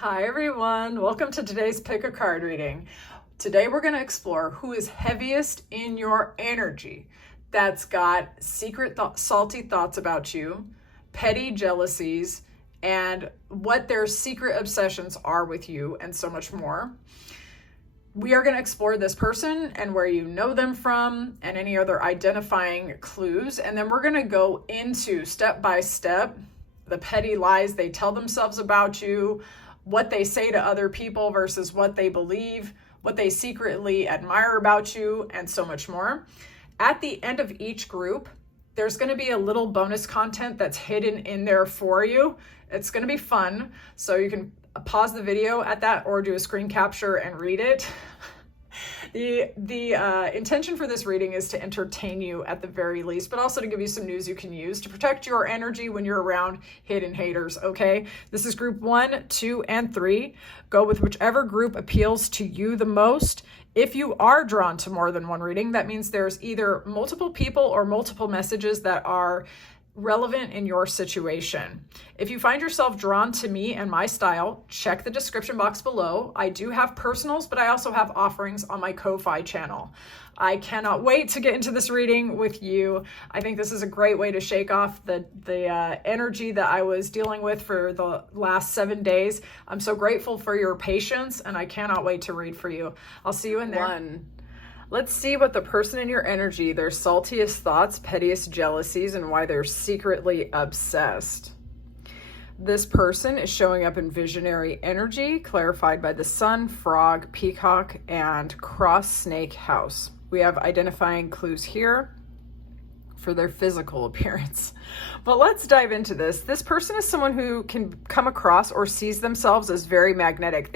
Hi everyone, welcome to today's pick a card reading. Today we're going to explore who is heaviest in your energy, that's got secret salty thoughts about you, petty jealousies, and what their secret obsessions are with you, and so much more. We are going to explore this person and where you know them from and any other identifying clues, and then we're going to go into step by step the petty lies they tell themselves about you, what they say to other people versus what they believe, what they secretly admire about you, and so much more. At the end of each group, there's going to be a little bonus content that's hidden in there for you. It's going to be fun, so you can pause the video at that or do a screen capture and read it. The intention for this reading is to entertain you at the very least, but also to give you some news you can use to protect your energy when you're around hidden haters, okay? This is group 1, 2, and 3. Go with whichever group appeals to you the most. If you are drawn to more than one reading, that means there's either multiple people or multiple messages that are relevant in your situation. If you find yourself drawn to me and my style, check the description box below. I do have personals, but I also have offerings on my Ko-Fi channel. I cannot wait to get into this reading with you. I think this is a great way to shake off the energy that I was dealing with for the last 7 days. I'm so grateful for your patience, and I cannot wait to read for you. I'll see you in there. Let's see what the person in your energy, their saltiest thoughts, pettiest jealousies, and why they're secretly obsessed. This person is showing up in visionary energy, clarified by the sun, frog, peacock, and cross snake house. We have identifying clues here for their physical appearance. But let's dive into this. This person is someone who can come across or sees themselves as very magnetic.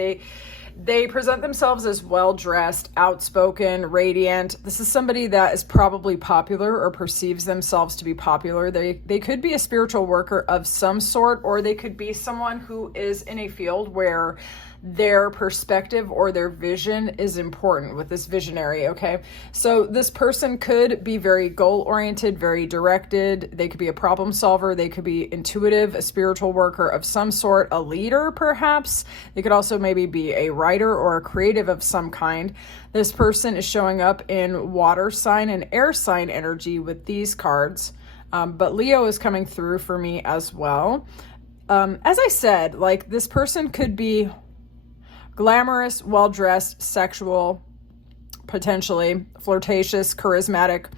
They present themselves as well-dressed, outspoken, radiant. This is somebody that is probably popular or perceives themselves to be popular. They could be a spiritual worker of some sort, or they could be someone who is in a field where their perspective or their vision is important with this visionary, okay? So this person could be very goal-oriented, very directed. They could be a problem solver. They could be intuitive, a spiritual worker of some sort, a leader perhaps. They could also maybe be a writer or a creative of some kind. This person is showing up in water sign and air sign energy with these cards. But Leo is coming through for me as well. As I said, like this person could be glamorous, well-dressed, sexual, potentially flirtatious, charismatic,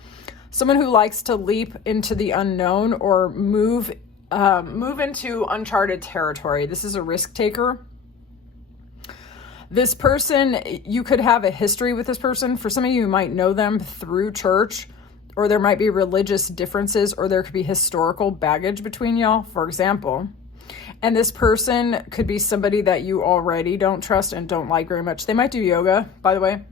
someone who likes to leap into the unknown or move into uncharted territory. This is a risk taker. This person, you could have a history with this person. For some of you might know them through church, or there might be religious differences, or there could be historical baggage between y'all, for example. And this person could be somebody that you already don't trust and don't like very much. They might do yoga, by the way.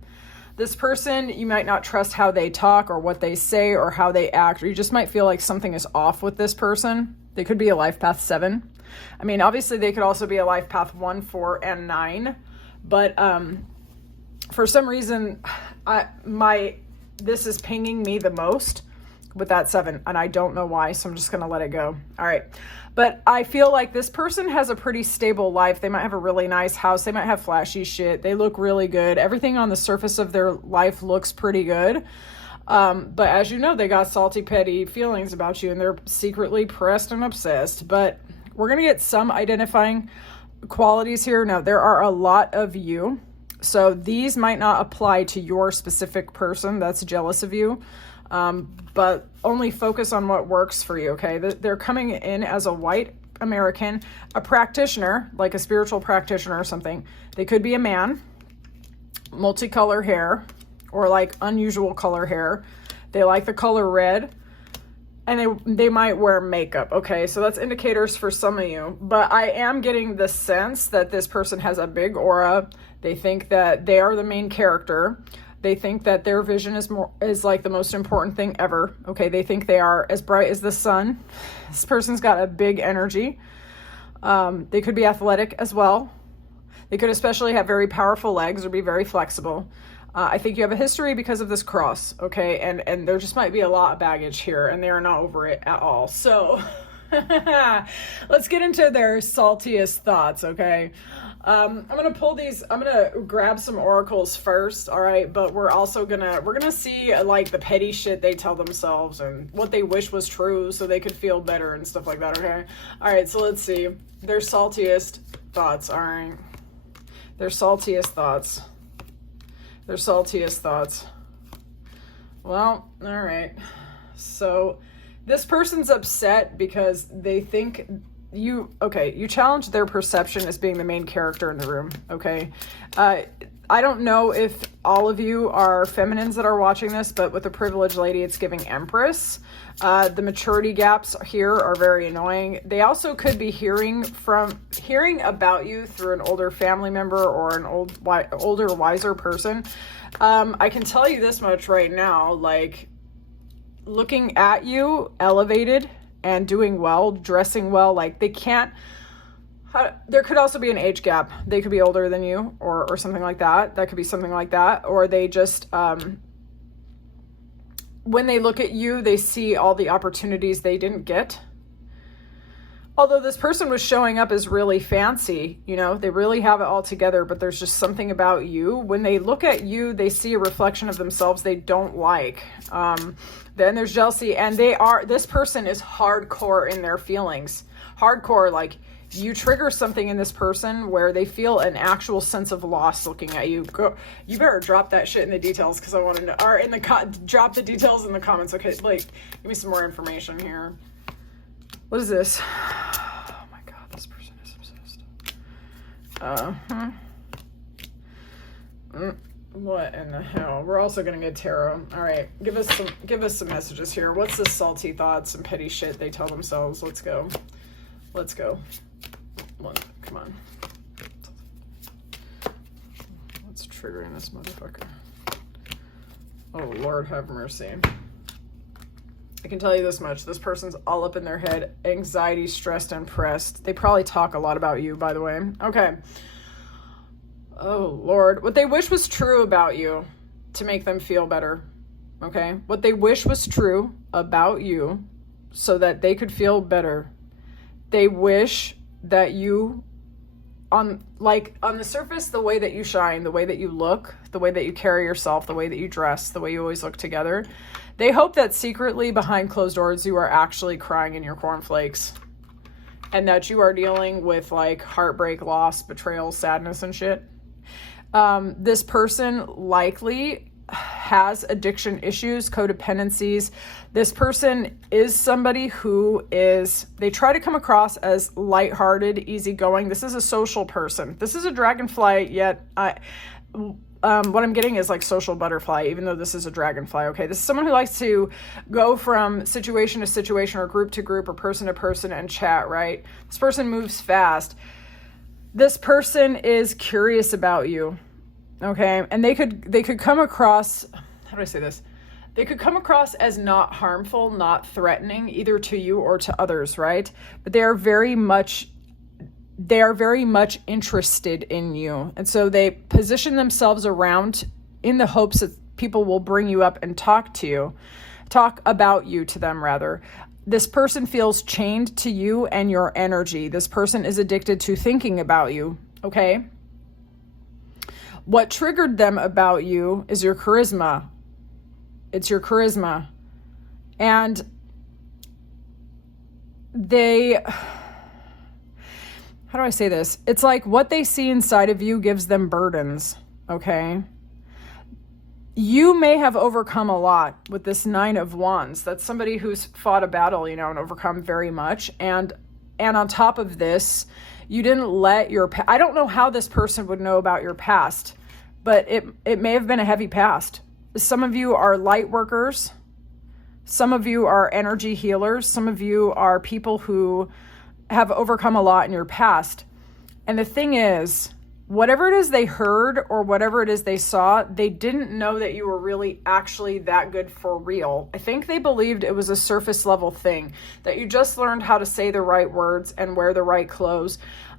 This person, you might not trust how they talk or what they say or how they act, or you just might feel like something is off with this person. They could be a life path 7. I mean, obviously they could also be a life path 1, 4, and 9. But for some reason, this is pinging me the most with that 7, and I don't know why, so I'm just going to let it go. All right. But I feel like this person has a pretty stable life. They might have a really nice house. They might have flashy shit. They look really good. Everything on the surface of their life looks pretty good. But as you know, they got salty, petty feelings about you, and they're secretly pressed and obsessed. But we're going to get some identifying qualities here. Now, there are a lot of you, so these might not apply to your specific person that's jealous of you. But only focus on what works for you, okay? They're coming in as a white American, a practitioner, like a spiritual practitioner or something. They could be a man, multicolor hair, or like unusual color hair. They like the color red, and they might wear makeup, okay? So that's indicators for some of you. But I am getting the sense that this person has a big aura. They think that they are the main character. They think that their vision is like the most important thing ever. Okay, they think they are as bright as the sun. This person's got a big energy. They could be athletic as well. They could especially have very powerful legs or be very flexible. I think you have a history because of this cross, okay? And there just might be a lot of baggage here, and they are not over it at all. So let's get into their saltiest thoughts, okay? I'm going to pull these, I'm going to grab some oracles first, all right? But we're also we're going to see like the petty shit they tell themselves and what they wish was true so they could feel better and stuff like that, okay? All right, so let's see. Their saltiest thoughts, all right? Their saltiest thoughts. Their saltiest thoughts. Well, all right. So this person's upset because they think you challenge their perception as being the main character in the room, okay? I don't know if all of you are feminines that are watching this, but with the privileged lady, it's giving Empress. The maturity gaps here are very annoying. They also could be hearing about you through an older family member or an older, wiser person. I can tell you this much right now, like, looking at you elevated and doing well, dressing well, like they can't, there could also be an age gap. They could be older than you or something like that. That could be something like that. Or they just, when they look at you, they see all the opportunities they didn't get. Although this person was showing up as really fancy, you know, they really have it all together, but there's just something about you. When they look at you, they see a reflection of themselves they don't like. Then there's jealousy, and this person is hardcore in their feelings. Hardcore, like you trigger something in this person where they feel an actual sense of loss looking at you. You better drop that shit in the details because I want to know, or drop the details in the comments. Okay, like give me some more information here. What is this? Oh my God, this person is obsessed. What in the hell? We're also gonna get tarot. All right, give us some messages here. What's the salty thoughts and petty shit they tell themselves? Let's go. Come on. What's triggering this motherfucker? Oh Lord, have mercy. I can tell you this much. This person's all up in their head. Anxiety, stressed, and pressed. They probably talk a lot about you, by the way. Okay. Oh, Lord. What they wish was true about you to make them feel better. Okay? What they wish was true about you so that they could feel better. They wish that you, on the surface, the way that you shine, the way that you look, the way that you carry yourself, the way that you dress, the way you always look together, they hope that secretly behind closed doors, you are actually crying in your cornflakes and that you are dealing with like heartbreak, loss, betrayal, sadness, and shit. This person likely has addiction issues, codependencies. This person is somebody who they try to come across as lighthearted, easygoing. This is a social person. This is a dragonfly, yet what I'm getting is like social butterfly, even though this is a dragonfly, okay? This is someone who likes to go from situation to situation or group to group or person to person and chat, right? This person moves fast. This person is curious about you, okay? And they could come across, how do I say this? They could come across as not harmful, not threatening, either to you or to others, right? But they are very much interested in you. And so they position themselves around in the hopes that people will bring you up and talk about you to them, rather. This person feels chained to you and your energy. This person is addicted to thinking about you, okay? What triggered them about you is your charisma. It's your charisma. And how do I say this? It's like what they see inside of you gives them burdens, okay? You may have overcome a lot with this 9 of Wands. That's somebody who's fought a battle, you know, and overcome very much. And on top of this, you didn't let I don't know how this person would know about your past, but it may have been a heavy past. Some of you are light workers. Some of you are energy healers. Some of you are people who have overcome a lot in your past. And the thing is, whatever it is they heard or whatever it is they saw, they didn't know that you were really actually that good for real. I think they believed it was a surface level thing, that you just learned how to say the right words and wear the right clothes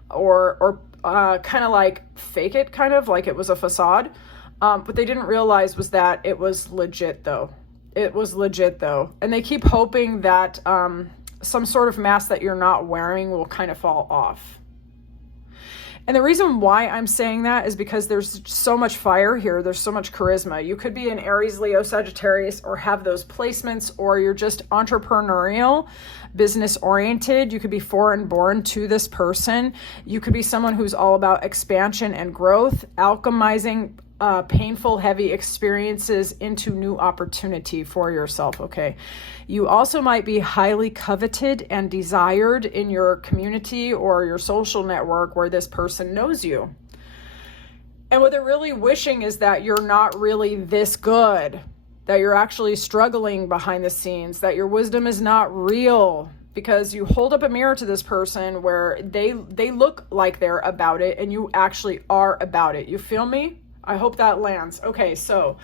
or kind of like fake it, kind of like it was a facade. What they didn't realize was that it was legit though. It was legit though. And they keep hoping that some sort of mask that you're not wearing will kind of fall off. And the reason why I'm saying that is because there's so much fire here. There's so much charisma. You could be an Aries, Leo, Sagittarius, or have those placements, or you're just entrepreneurial, business oriented. You could be foreign born to this person. You could be someone who's all about expansion and growth, alchemizing painful, heavy experiences into new opportunity for yourself, okay? You also might be highly coveted and desired in your community or your social network where this person knows you. And what they're really wishing is that you're not really this good, that you're actually struggling behind the scenes, that your wisdom is not real, because you hold up a mirror to this person where they look like they're about it and you actually are about it. You feel me? I hope that lands. Okay, so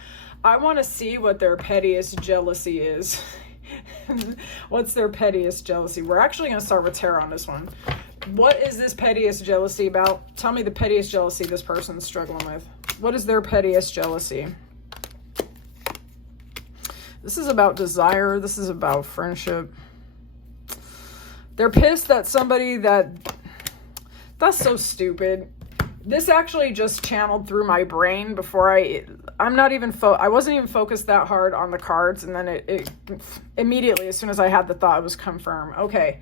I want to see what their pettiest jealousy is. What's their pettiest jealousy? We're actually going to start with tarot on this one. What is this pettiest jealousy about? Tell me the pettiest jealousy this person's struggling with. What is their pettiest jealousy? This is about desire. This is about friendship. They're pissed that somebody that's so stupid. This actually just channeled through my brain before I wasn't even focused that hard on the cards, and then it immediately, as soon as I had the thought, it was confirmed. Okay.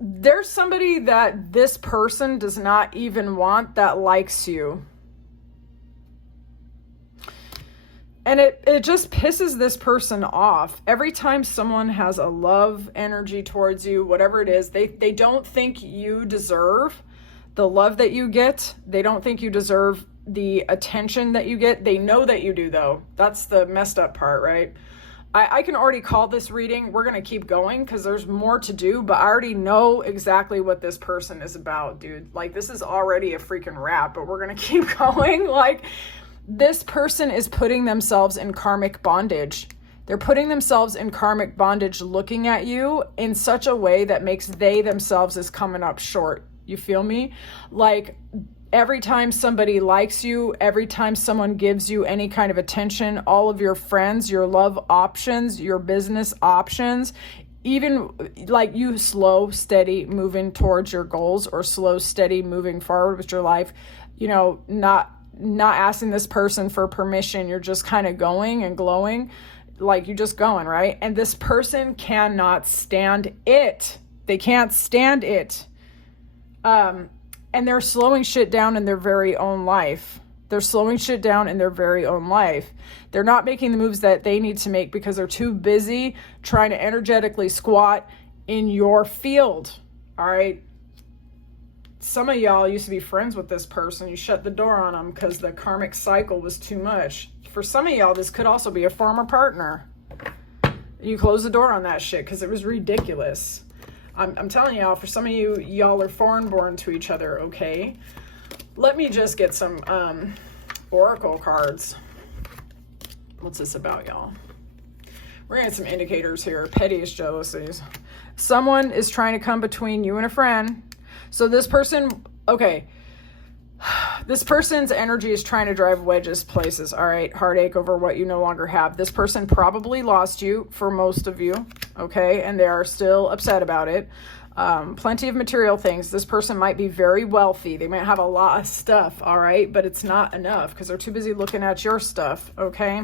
There's somebody that this person does not even want that likes you. And it just pisses this person off. Every time someone has a love energy towards you, whatever it is, they don't think you deserve the love that you get. They don't think you deserve the attention that you get. They know that you do, though. That's the messed up part, right? I can already call this reading. We're going to keep going because there's more to do, but I already know exactly what this person is about, dude. Like, this is already a freaking wrap, but we're going to keep going. Like, this person is putting themselves in karmic bondage. They're putting themselves in karmic bondage looking at you in such a way that makes they themselves is coming up short. You feel me? Like, every time somebody likes you, every time someone gives you any kind of attention, all of your friends, your love options, your business options, even like you slow, steady moving towards your goals or slow, steady moving forward with your life, you know, not asking this person for permission. You're just kind of going and glowing, like you're just going, right? And this person cannot stand it. They can't stand it. And they're slowing shit down in their very own life. They're slowing shit down in their very own life. They're not making the moves that they need to make because they're too busy trying to energetically squat in your field. All right. Some of y'all used to be friends with this person. You shut the door on them because the karmic cycle was too much. For some of y'all, this could also be a former partner. You close the door on that shit because it was ridiculous. I'm telling y'all, for some of you, y'all are foreign born to each other, okay? Let me just get some oracle cards. What's this about, y'all? We're gonna get some indicators here. Pettiest jealousies. Someone is trying to come between you and a friend. So this person, okay, this person's energy is trying to drive wedges places, all right? Heartache over what you no longer have. This person probably lost you, for most of you, okay? And they are still upset about it. Plenty of material things. This person might be very wealthy. They might have a lot of stuff, all right? But it's not enough because they're too busy looking at your stuff, okay?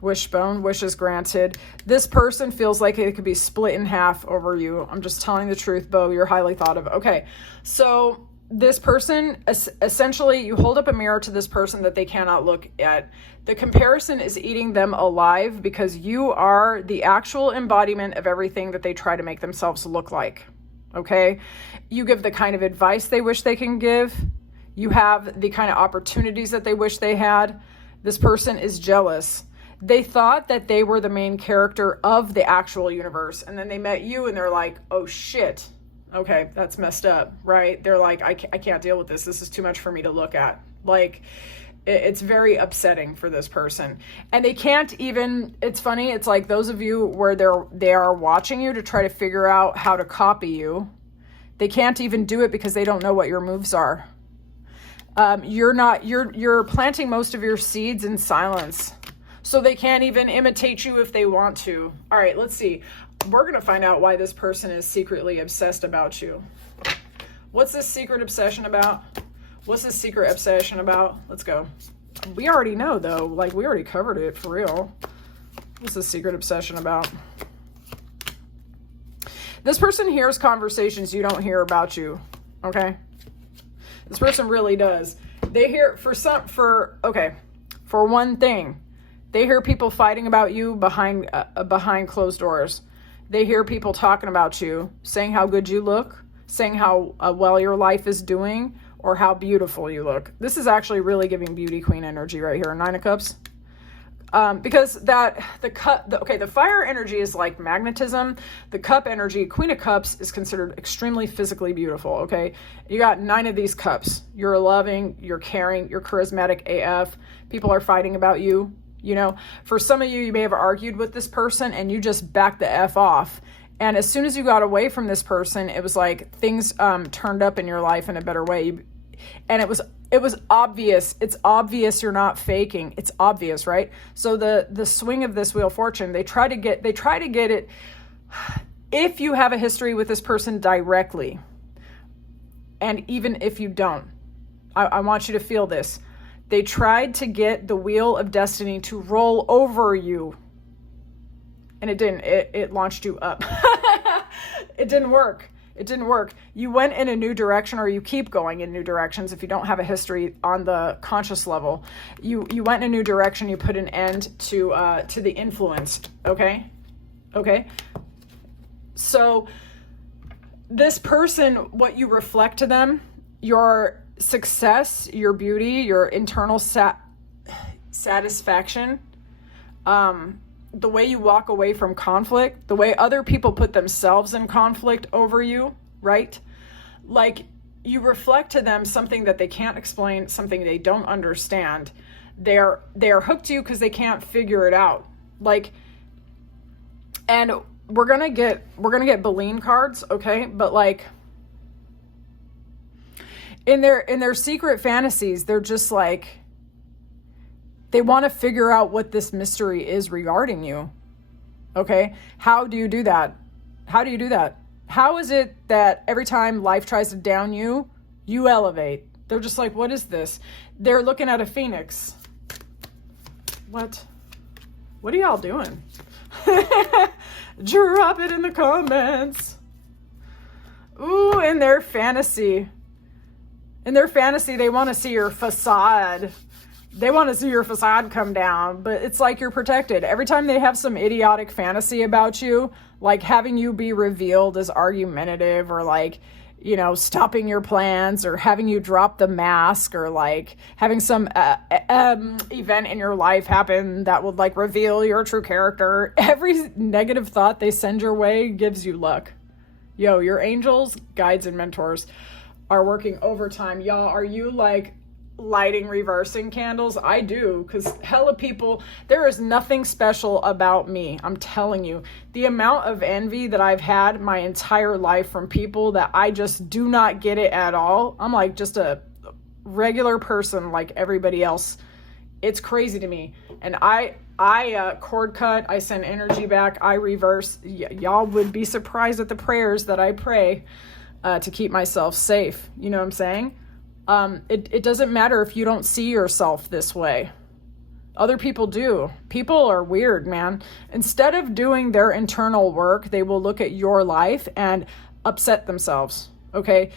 Wishbone, wishes granted. This person feels like it could be split in half over you. I'm just telling the truth, Bo. You're highly thought of. Okay, so this person, essentially, you hold up a mirror to this person that they cannot look at. The comparison is eating them alive because you are the actual embodiment of everything that they try to make themselves look like, okay? You give the kind of advice they wish they can give. You have the kind of opportunities that they wish they had. This person is jealous. They thought that they were the main character of the actual universe, and then they met you and they're like, oh shit. Okay, that's messed up, right? They're like, I can't deal with this. This is too much for me to look at. Like, it's very upsetting for this person. And they can't even, it's funny, it's like those of you where they are watching you to try to figure out how to copy you. They can't even do it because they don't know what your moves are. You're planting most of your seeds in silence. So they can't even imitate you if they want to. All right, let's see. We're going to find out why this person is secretly obsessed about you. What's this secret obsession about? What's this secret obsession about? Let's go. We already know, though. Like, we already covered it for real. What's this secret obsession about? This person hears conversations you don't hear about you, okay? This person really does. They hear, for one thing, they hear people fighting about you behind closed doors. They hear people talking about you, saying how good you look, saying how well your life is doing, or how beautiful you look. This is actually really giving beauty queen energy right here, 9 of Cups. Because the fire energy is like magnetism. The cup energy, Queen of Cups, is considered extremely physically beautiful, okay? You got 9 of these cups. You're loving, you're caring, you're charismatic AF. People are fighting about you, you know? For some of you, you may have argued with this person and you just backed the F off. And as soon as you got away from this person, it was like things turned up in your life in a better way. And it was obvious. It's obvious you're not faking. It's obvious, right? So the swing of this Wheel of Fortune, they try to get it. If you have a history with this person directly, and even if you don't, I want you to feel this. They tried to get the Wheel of Destiny to roll over you. And it didn't. It launched you up. It didn't work. It didn't work. You went in a new direction, or you keep going in new directions if you don't have a history on the conscious level. You went in a new direction. You put an end to the influenced. Okay? Okay? So this person, what you reflect to them, your success, your beauty, your internal satisfaction, the way you walk away from conflict, the way other people put themselves in conflict over you, right? Like, you reflect to them something that they can't explain, something they don't understand. They're hooked to you because they can't figure it out. Like, and we're gonna get Beline cards, okay? But like, in their secret fantasies, they're just like, they want to figure out what this mystery is regarding you. Okay? How do you do that? How do you do that? How is it that every time life tries to down you, you elevate? They're just like, what is this? They're looking at a phoenix. What are y'all doing? Drop it in the comments. Ooh, in their fantasy, they want to see your facade. They want to see your facade come down, but it's like you're protected. Every time they have some idiotic fantasy about you, like having you be revealed as argumentative, or like, you know, stopping your plans, or having you drop the mask, or like having some event in your life happen that would like reveal your true character. Every negative thought they send your way gives you luck. Yo, your angels, guides, and mentors are working overtime. Y'all, are you like lighting reversing candles? I do, because hella people, there is nothing special about me. I'm telling you, the amount of envy that I've had my entire life from people that I just do not get it at all. I'm like just a regular person like everybody else. It's crazy to me. And I cord cut, I send energy back, I reverse. Y'all would be surprised at the prayers that I pray to keep myself safe. You know what I'm saying? It doesn't matter if you don't see yourself this way. Other people do. People are weird, man. Instead of doing their internal work, they will look at your life and upset themselves. Okay?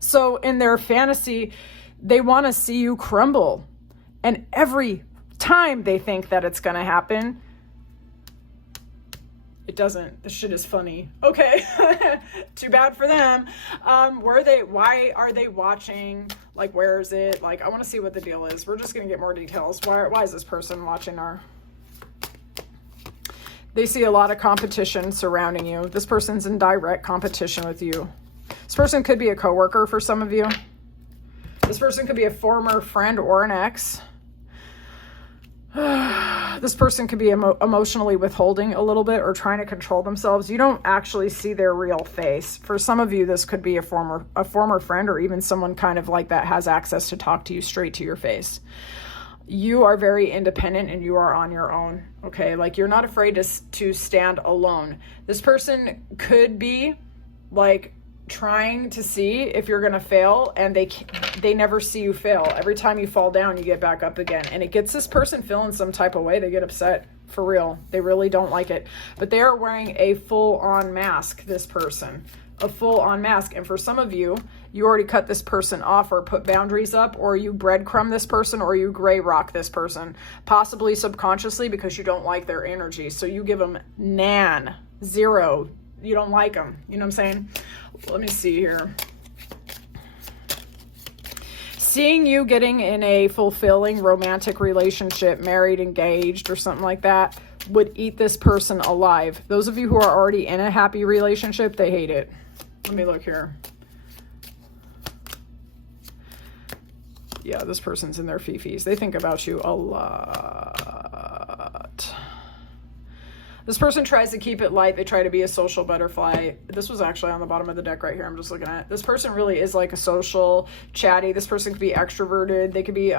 So in their fantasy, they want to see you crumble. And every time they think that it's going to happen, it doesn't. This shit is funny. Okay. Too bad for them. Why are they watching? Like, where is it? Like, I want to see what the deal is. We're just going to get more details. Why is this person watching they see a lot of competition surrounding you. This person's in direct competition with you. This person could be a coworker for some of you. This person could be a former friend or an ex. This person could be emotionally withholding a little bit or trying to control themselves. You don't actually see their real face. For some of you, this could be a former friend, or even someone kind of like that has access to talk to you straight to your face. You are very independent and you are on your own. Okay, like you're not afraid to stand alone. This person could be like trying to see if you're going to fail, and they never see you fail. Every time you fall down, you get back up again. And it gets this person feeling some type of way. They get upset, for real. They really don't like it. But they are wearing a full-on mask, this person. A full-on mask. And for some of you, you already cut this person off or put boundaries up, or you breadcrumb this person, or you gray rock this person, possibly subconsciously, because you don't like their energy. So you give them zero. You don't like them. You know what I'm saying? Let me see here. Seeing you getting in a fulfilling romantic relationship, married, engaged, or something like that, would eat this person alive. Those of you who are already in a happy relationship, they hate it. Let me look here. Yeah, this person's in their fifis. They think about you a lot. This person tries to keep it light. They try to be a social butterfly. This was actually on the bottom of the deck right here. I'm just looking at it. This person really is like a social, chatty. This person could be extroverted. They could be,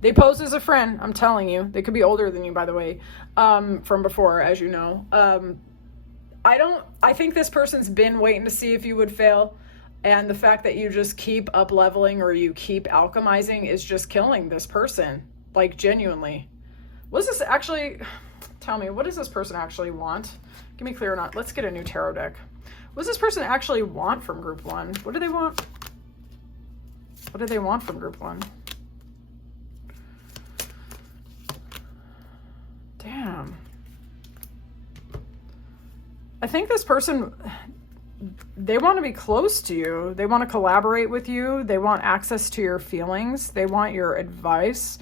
they pose as a friend. I'm telling you. They could be older than you, by the way, from before, as you know. I think this person's been waiting to see if you would fail. And the fact that you just keep up leveling or you keep alchemizing is just killing this person. Like, genuinely. Was this actually... Tell me, what does this person actually want? Give me clear or not. Let's get a new tarot deck. What does this person actually want from group one? What do they want? What do they want from group one? Damn. I think this person, they want to be close to you. They want to collaborate with you. They want access to your feelings. They want your advice.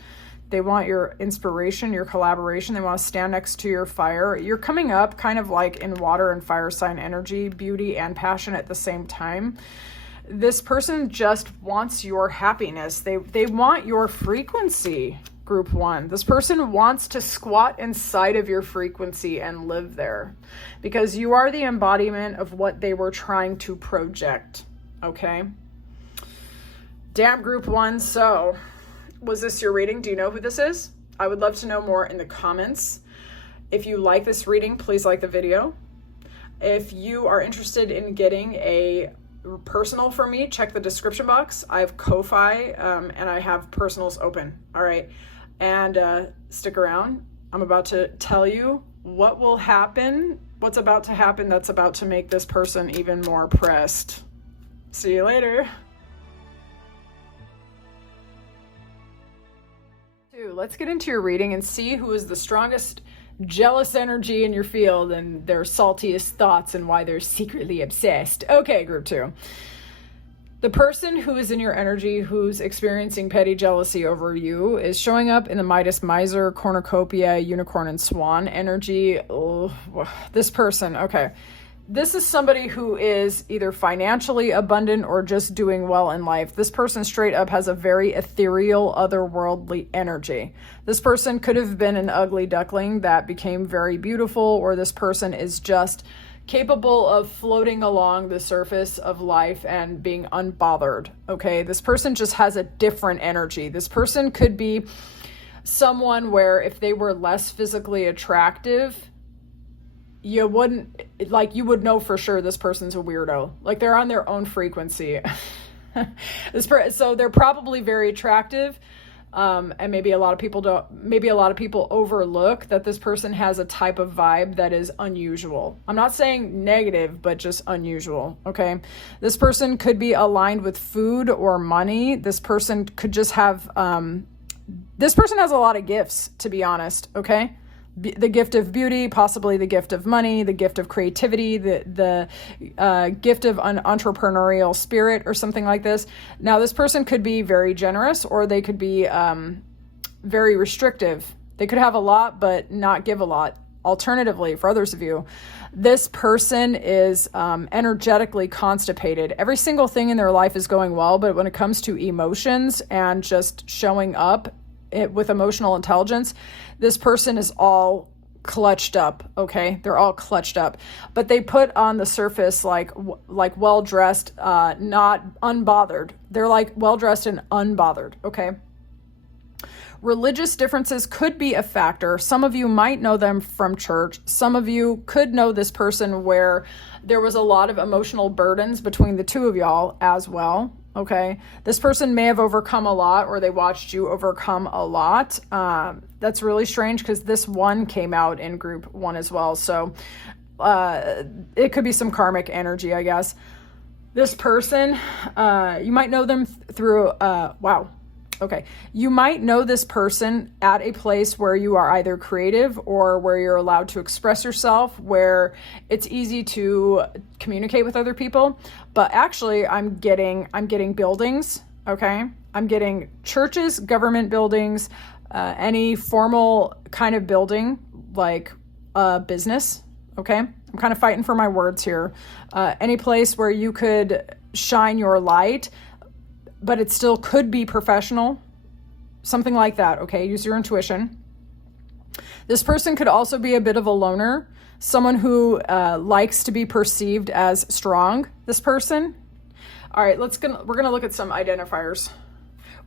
They want your inspiration, your collaboration. They want to stand next to your fire. You're coming up kind of like in water and fire sign energy, beauty and passion at the same time. This person just wants your happiness. They want your frequency, group one. This person wants to squat inside of your frequency and live there because you are the embodiment of what they were trying to project. Okay? Damn, group one. So... was this your reading? Do you know who this is? I would love to know more in the comments. If you like this reading, please like the video. If you are interested in getting a personal from me, check the description box. I have Ko-Fi and I have personals open. All right. And stick around. I'm about to tell you what will happen, what's about to happen that's about to make this person even more pressed. See you later. Let's get into your reading and see who is the strongest jealous energy in your field and their saltiest thoughts and why they're secretly obsessed. Okay, group two. The person who is in your energy, who's experiencing petty jealousy over you, is showing up in the Midas, Miser, Cornucopia, Unicorn, and Swan energy. Oh, this person, okay. This is somebody who is either financially abundant or just doing well in life. This person straight up has a very ethereal, otherworldly energy. This person could have been an ugly duckling that became very beautiful, or this person is just capable of floating along the surface of life and being unbothered. Okay, this person just has a different energy. This person could be someone where if they were less physically attractive, you would know for sure this person's a weirdo. Like, they're on their own frequency. So they're probably very attractive. And maybe a lot of people overlook that this person has a type of vibe that is unusual. I'm not saying negative, but just unusual. Okay. This person could be aligned with food or money. This person could just have, this person has a lot of gifts, to be honest. Okay. The gift of beauty, possibly the gift of money, the gift of creativity, the gift of an entrepreneurial spirit or something like this. Now, this person could be very generous, or they could be very restrictive. They could have a lot, but not give a lot. Alternatively, for others of you, this person is energetically constipated. Every single thing in their life is going well, but when it comes to emotions and just showing up with emotional intelligence, this person is all clutched up. Okay, they're all clutched up, but they put on the surface like well dressed, not unbothered. They're like well dressed and unbothered. Okay, Religious differences could be a factor. Some of you might know them from church. Some of you could know this person where there was a lot of emotional burdens between the two of y'all as well. Okay, this person may have overcome a lot, or they watched you overcome a lot. That's really strange because this one came out in group 1 as well. So it could be some karmic energy, I guess. This person, you might know them through, wow. Okay, you might know this person at a place where you are either creative or where you're allowed to express yourself, where it's easy to communicate with other people. But actually, I'm getting buildings, okay? I'm getting churches, government buildings, any formal kind of building, like a business, okay? I'm kind of fighting for my words here. Any place where you could shine your light, but it still could be professional, something like that, okay? Use your intuition. This person could also be a bit of a loner, someone who likes to be perceived as strong, this person. All right, we're gonna look at some identifiers.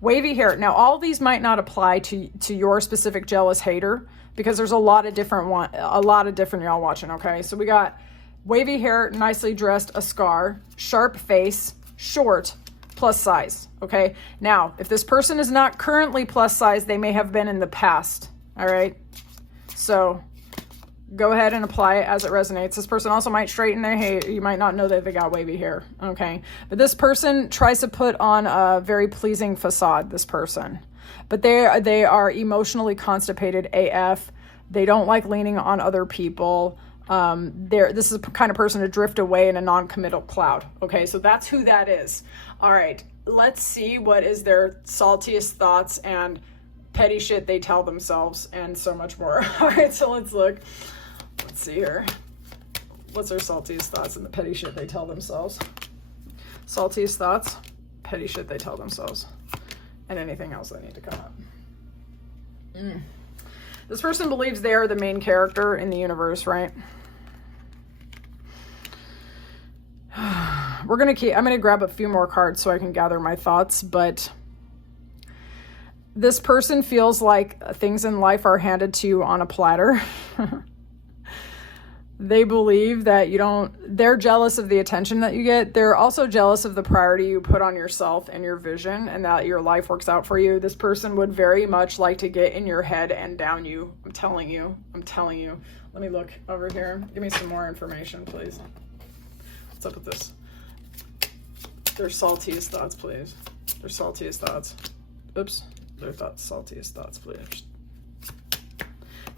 Wavy hair. Now, all these might not apply to your specific jealous hater because there's a lot of different y'all watching, okay? So we got wavy hair, nicely dressed, a scar, sharp face, short, plus size, okay? Now, if this person is not currently plus size, they may have been in the past, all right? So go ahead and apply it as it resonates. This person also might straighten their hair. You might not know that they got wavy hair, okay? But this person tries to put on a very pleasing facade, this person. But they are emotionally constipated AF. They don't like leaning on other people. This is the kind of person to drift away in a non-committal cloud. Okay, so that's who that is. All right, let's see what is their saltiest thoughts and petty shit they tell themselves and so much more. All right, so let's look. Let's see here. What's their saltiest thoughts and the petty shit they tell themselves? Saltiest thoughts, petty shit they tell themselves, and anything else that need to come up. This person believes they are the main character in the universe, right? I'm going to grab a few more cards so I can gather my thoughts, but this person feels like things in life are handed to you on a platter. They believe that they're jealous of the attention that you get. They're also jealous of the priority you put on yourself and your vision and that your life works out for you. This person would very much like to get in your head and down you. I'm telling you. Let me look over here. Give me some more information, please. What's up with this? Their saltiest thoughts, please. Their saltiest thoughts. Oops. Their saltiest thoughts, please.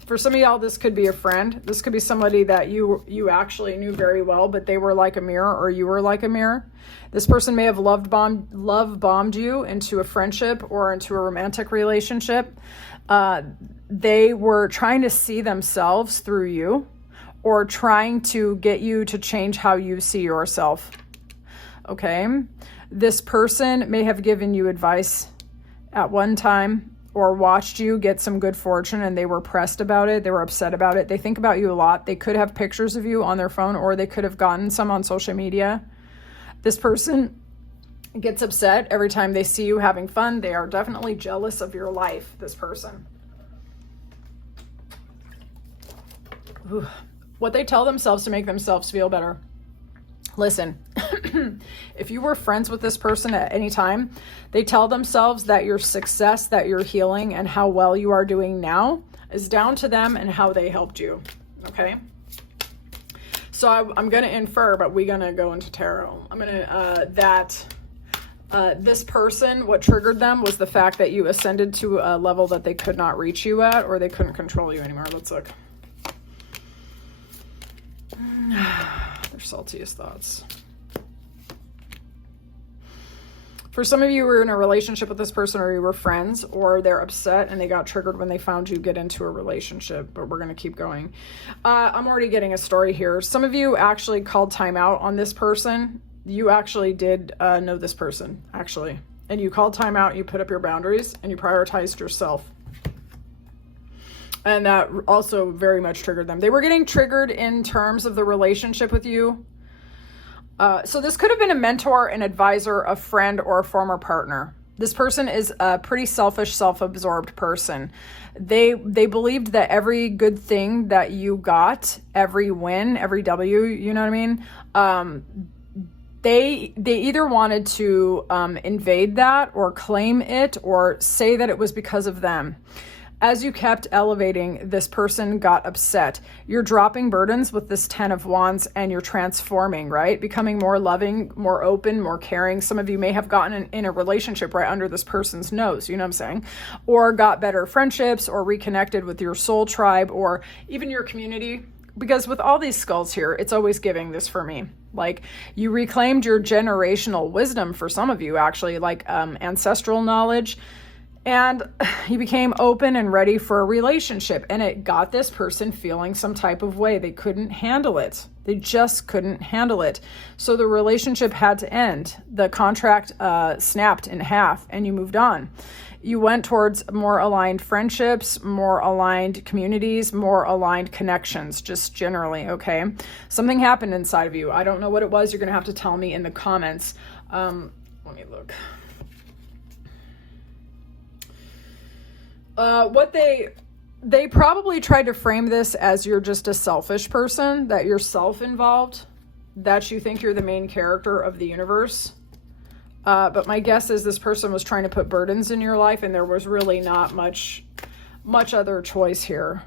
For some of y'all, this could be a friend. This could be somebody that you actually knew very well, but they were like a mirror or you were like a mirror. This person may have love bombed you into a friendship or into a romantic relationship. They were trying to see themselves through you or trying to get you to change how you see yourself. Okay? This person may have given you advice at one time or watched you get some good fortune and they were pressed about it. They were upset about it. They think about you a lot. They could have pictures of you on their phone or they could have gotten some on social media. This person gets upset every time they see you having fun. They are definitely jealous of your life, this person. Ooh. What they tell themselves to make themselves feel better. Listen, if you were friends with this person at any time, they tell themselves that your success, that your healing, and how well you are doing now is down to them and how they helped you, okay? So I'm going to infer, but we're going to go into tarot. I'm going to, this person, what triggered them was the fact that you ascended to a level that they could not reach you at or they couldn't control you anymore. Let's look. Their saltiest thoughts. For some of you who were in a relationship with this person or you were friends or they're upset and they got triggered when they found you get into a relationship, but we're going to keep going. I'm already getting a story here. Some of you actually called time out on this person. You actually did know this person, actually. And you called time out, you put up your boundaries, and you prioritized yourself. And that also very much triggered them. They were getting triggered in terms of the relationship with you. So this could have been a mentor, an advisor, a friend, or a former partner. This person is a pretty selfish, self-absorbed person. They believed that every good thing that you got, every win, every W, you know what I mean? They either wanted to invade that or claim it or say that it was because of them. As you kept elevating, this person got upset. You're dropping burdens with this 10 of Wands and you're transforming, right? Becoming more loving, more open, more caring. Some of you may have gotten in a relationship right under this person's nose, you know what I'm saying? Or got better friendships or reconnected with your soul tribe or even your community. Because with all these skulls here, it's always giving this for me. Like you reclaimed your generational wisdom for some of you, actually, like ancestral knowledge. And you became open and ready for a relationship. And it got this person feeling some type of way. They couldn't handle it. They just couldn't handle it. So the relationship had to end. The contract snapped in half and you moved on. You went towards more aligned friendships, more aligned communities, more aligned connections, just generally, okay? Something happened inside of you. I don't know what it was. You're going to have to tell me in the comments. Let me look. What they probably tried to frame this as you're just a selfish person, that you're self-involved, that you think you're the main character of the universe. But my guess is this person was trying to put burdens in your life and there was really not much other choice here.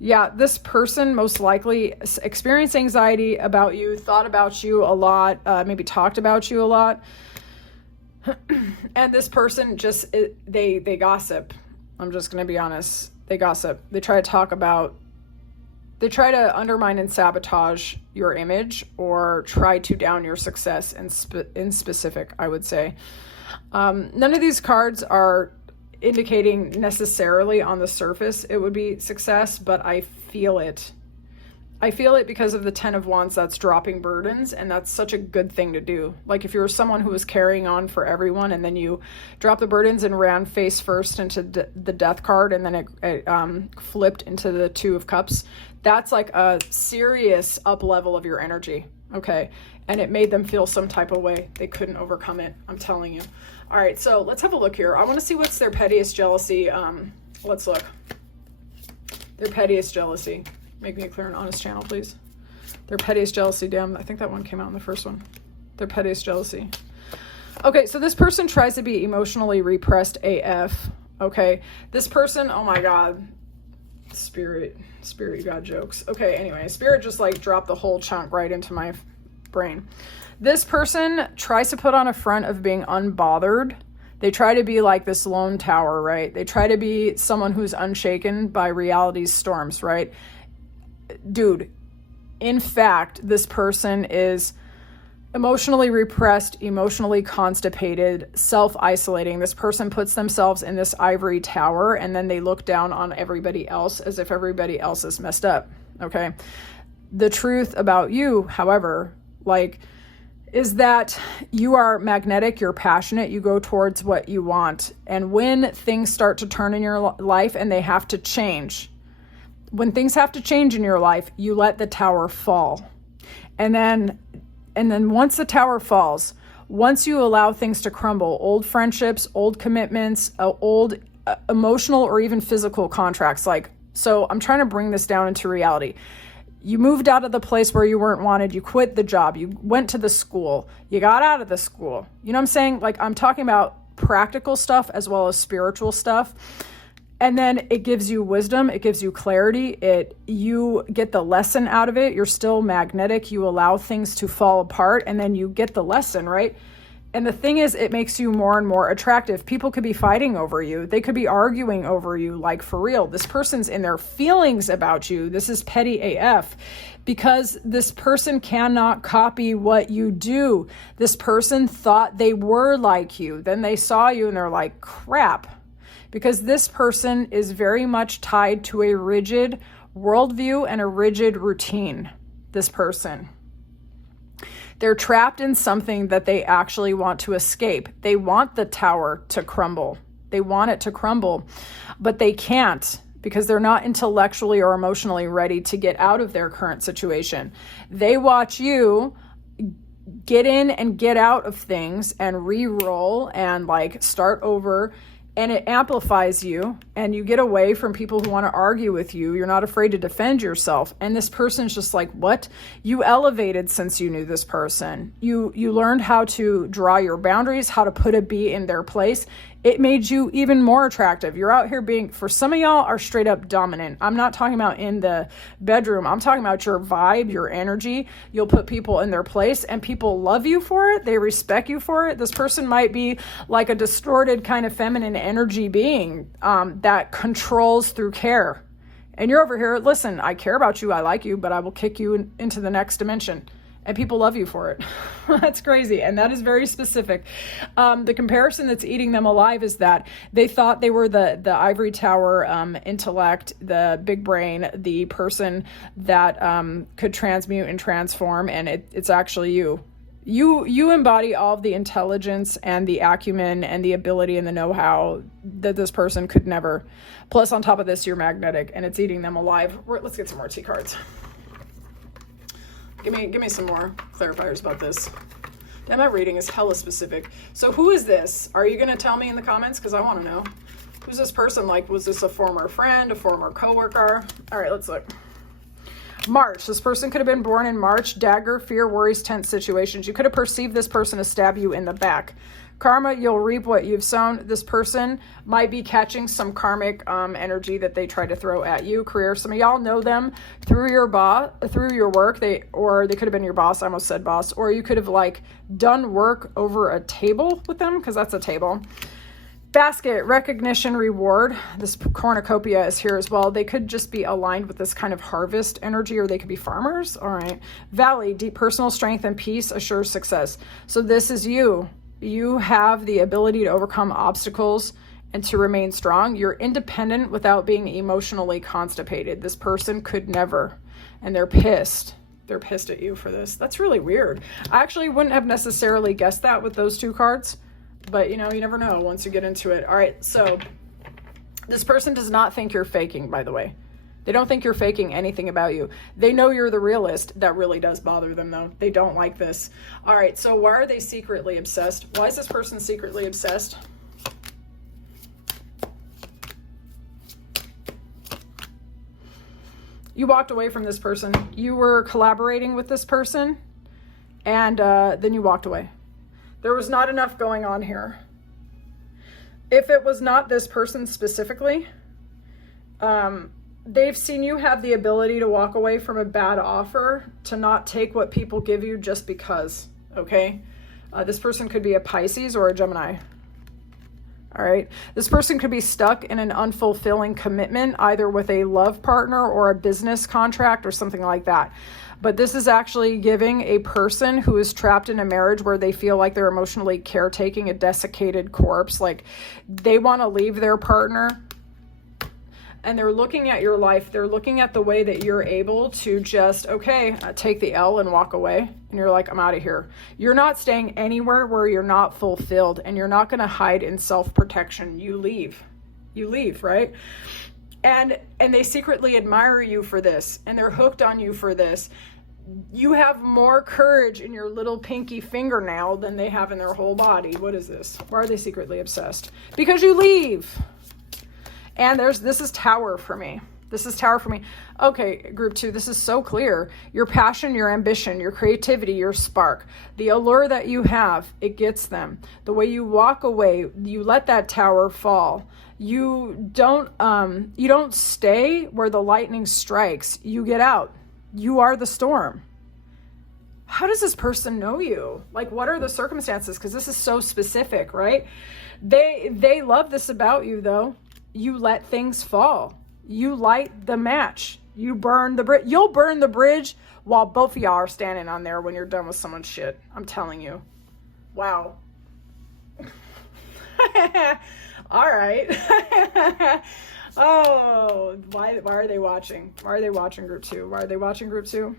Yeah, this person most likely experienced anxiety about you, thought about you a lot, maybe talked about you a lot. And this person just, they gossip. I'm just going to be honest. They gossip. They try to undermine and sabotage your image or try to down your success in specific, I would say. None of these cards are indicating necessarily on the surface it would be success, but I feel it. I feel it because of the 10 of Wands that's dropping burdens, and that's such a good thing to do. Like if you're someone who was carrying on for everyone and then you drop the burdens and ran face first into the Death card and then it flipped into the 2 of Cups, that's like a serious up level of your energy, okay? And it made them feel some type of way. They couldn't overcome it, I'm telling you. All right, so let's have a look here. I want to see what's their pettiest jealousy. Let's look. Their pettiest jealousy. Make me a clear and honest channel, please. Their pettiest jealousy. Damn, I think that one came out in the first one. Their pettiest jealousy. Okay, so this person tries to be emotionally repressed AF. Okay, this person, oh my God. Spirit, you got jokes. Okay, anyway, Spirit just like dropped the whole chunk right into my brain. This person tries to put on a front of being unbothered. They try to be like this lone tower, right? They try to be someone who's unshaken by reality's storms, right? Dude, in fact, this person is emotionally repressed, emotionally constipated, self-isolating. This person puts themselves in this ivory tower and then they look down on everybody else as if everybody else is messed up, okay? The truth about you, however, is that you are magnetic, you're passionate, you go towards what you want. And when things start to turn in your life and they have to change, when things have to change in your life, you let the tower fall. And then once the tower falls, once you allow things to crumble, old friendships, old commitments, old emotional or even physical contracts, so I'm trying to bring this down into reality. You moved out of the place where you weren't wanted. You quit the job. You went to the school. You got out of the school. You know what I'm saying? I'm talking about practical stuff as well as spiritual stuff. And then it gives you wisdom. It gives you clarity. You get the lesson out of it. You're still magnetic. You allow things to fall apart and then you get the lesson, right? And the thing is, it makes you more and more attractive. People could be fighting over you. They could be arguing over you, for real. This person's in their feelings about you. This is petty AF because this person cannot copy what you do. This person thought they were like you. Then they saw you and they're like, crap. Because this person is very much tied to a rigid worldview and a rigid routine, this person. They're trapped in something that they actually want to escape. They want the tower to crumble. They want it to crumble, but they can't because they're not intellectually or emotionally ready to get out of their current situation. They watch you get in and get out of things and re-roll and like start over, and it amplifies you and you get away from people who want to argue with you. You're not afraid to defend yourself. And this person's just like, what? You elevated since you knew this person. You learned how to draw your boundaries, how to put a B in their place. It made you even more attractive. You're out here being, for some of y'all, are straight up dominant. I'm not talking about in the bedroom. I'm talking about your vibe, your energy. You'll put people in their place and people love you for it. They respect you for it. This person might be like a distorted kind of feminine energy being that controls through care. And you're over here, listen, I care about you. I like you, but I will kick you into the next dimension. And people love you for it. That's crazy. And that is very specific. The comparison that's eating them alive is that they thought they were the ivory tower intellect, the big brain, the person that could transmute and transform. And it's actually you. You embody all of the intelligence and the acumen and the ability and the know-how that this person could never. Plus, on top of this, you're magnetic and it's eating them alive. Let's get some more T cards. Give me some more clarifiers about this. Damn, my reading is hella specific. So who is this? Are you going to tell me in the comments? Because I want to know. Who's this person? Like, was this a former friend, a former coworker? All right, let's look. March. This person could have been born in March. Dagger, fear, worries, tense situations. You could have perceived this person to stab you in the back. Karma, you'll reap what you've sown. This person might be catching some karmic energy that they try to throw at you. Career, some of y'all know them through your through your work. They could have been your boss. I almost said boss. Or you could have like done work over a table with them, because that's a table. Basket, recognition, reward. This cornucopia is here as well. They could just be aligned with this kind of harvest energy, or they could be farmers. All right. Valley, deep personal strength and peace assures success. So this is you. You have the ability to overcome obstacles and to remain strong. You're independent without being emotionally constipated. This person could never, and they're pissed. They're pissed at you for this. That's really weird. I actually wouldn't have necessarily guessed that with those two cards, but you know, you never know once you get into it. All right, so this person does not think you're faking, by the way. They don't think you're faking anything about you. They know you're the realist. That really does bother them, though. They don't like this. All right, so why are they secretly obsessed? Why is this person secretly obsessed? You walked away from this person. You were collaborating with this person, and then you walked away. There was not enough going on here. If it was not this person specifically, they've seen you have the ability to walk away from a bad offer, to not take what people give you just because, okay? This person could be a Pisces or a Gemini. All right. This person could be stuck in an unfulfilling commitment, either with a love partner or a business contract or something like that. But this is actually giving a person who is trapped in a marriage where they feel like they're emotionally caretaking a desiccated corpse. Like they want to leave their partner, and they're looking at your life. They're looking at the way that you're able to just, okay, take the L and walk away. And you're like, I'm out of here. You're not staying anywhere where you're not fulfilled, and you're not going to hide in self-protection. You leave, right? And they secretly admire you for this, and they're hooked on you for this. You have more courage in your little pinky fingernail than they have in their whole body. What is this? Why are they secretly obsessed? Because you leave. And this is Tower for me. This is Tower for me. Okay, group 2, this is so clear. Your passion, your ambition, your creativity, your spark, the allure that you have, it gets them. The way you walk away, you let that tower fall. You don't stay where the lightning strikes. You get out. You are the storm. How does this person know you? Like, what are the circumstances? Because this is so specific, right? They love this about you, though. You let things fall. You light the match. You burn the bridge. You'll burn the bridge while both of y'all are standing on there when you're done with someone's shit. I'm telling you. Wow. All right. Oh, why are they watching? Why are they watching group 2? Why are they watching group 2?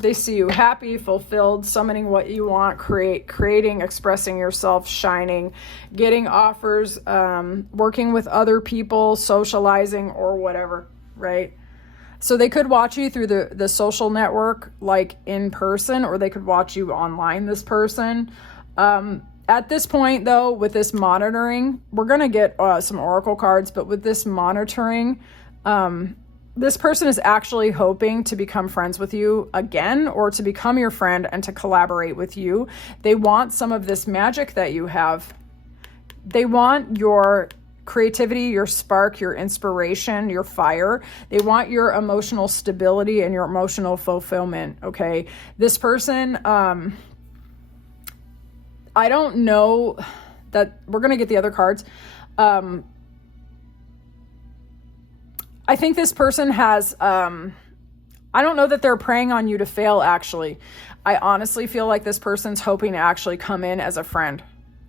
They see you happy, fulfilled, summoning what you want, creating, expressing yourself, shining, getting offers, working with other people, socializing, or whatever, right? So they could watch you through the social network, like in person, or they could watch you online, this person. At this point, though, with this monitoring, we're going to get some oracle cards, but with this monitoring, this person is actually hoping to become friends with you again, or to become your friend and to collaborate with you. They want some of this magic that you have. They want your creativity, your spark, your inspiration, your fire. They want your emotional stability and your emotional fulfillment, okay? This person, I don't know that we're going to get the other cards. I think this person has, I don't know that they're preying on you to fail, actually. I honestly feel like this person's hoping to actually come in as a friend.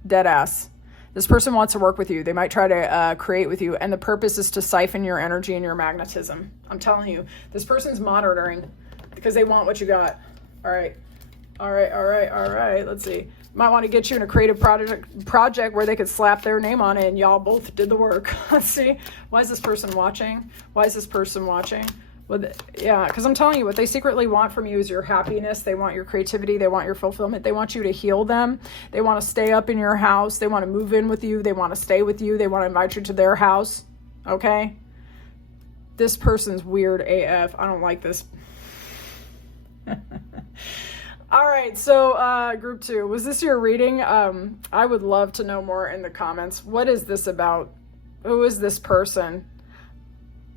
Dead ass. This person wants to work with you. They might try to create with you. And the purpose is to siphon your energy and your magnetism. I'm telling you, this person's monitoring because they want what you got. All right. Let's see. Might want to get you in a creative project where they could slap their name on it and y'all both did the work. Let's see. Why is this person watching? Well, yeah, because I'm telling you, what they secretly want from you is your happiness. They want your creativity. They want your fulfillment. They want you to heal them. They want to stay up in your house. They want to move in with you. They want to stay with you. They want to invite you to their house. Okay? This person's weird AF. I don't like this. All right, so group 2, was this your reading? I would love to know more in the comments. What is this about? Who is this person?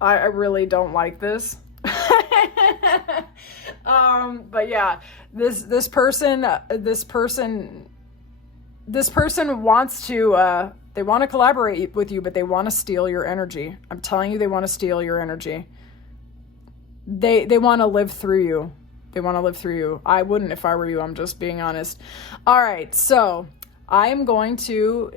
I really don't like this. But yeah, this person wants to, they want to collaborate with you, but they want to steal your energy. I'm telling you, they want to steal your energy. They want to live through you. They want to live through you. I wouldn't if I were you. I'm just being honest. All right. So I am going to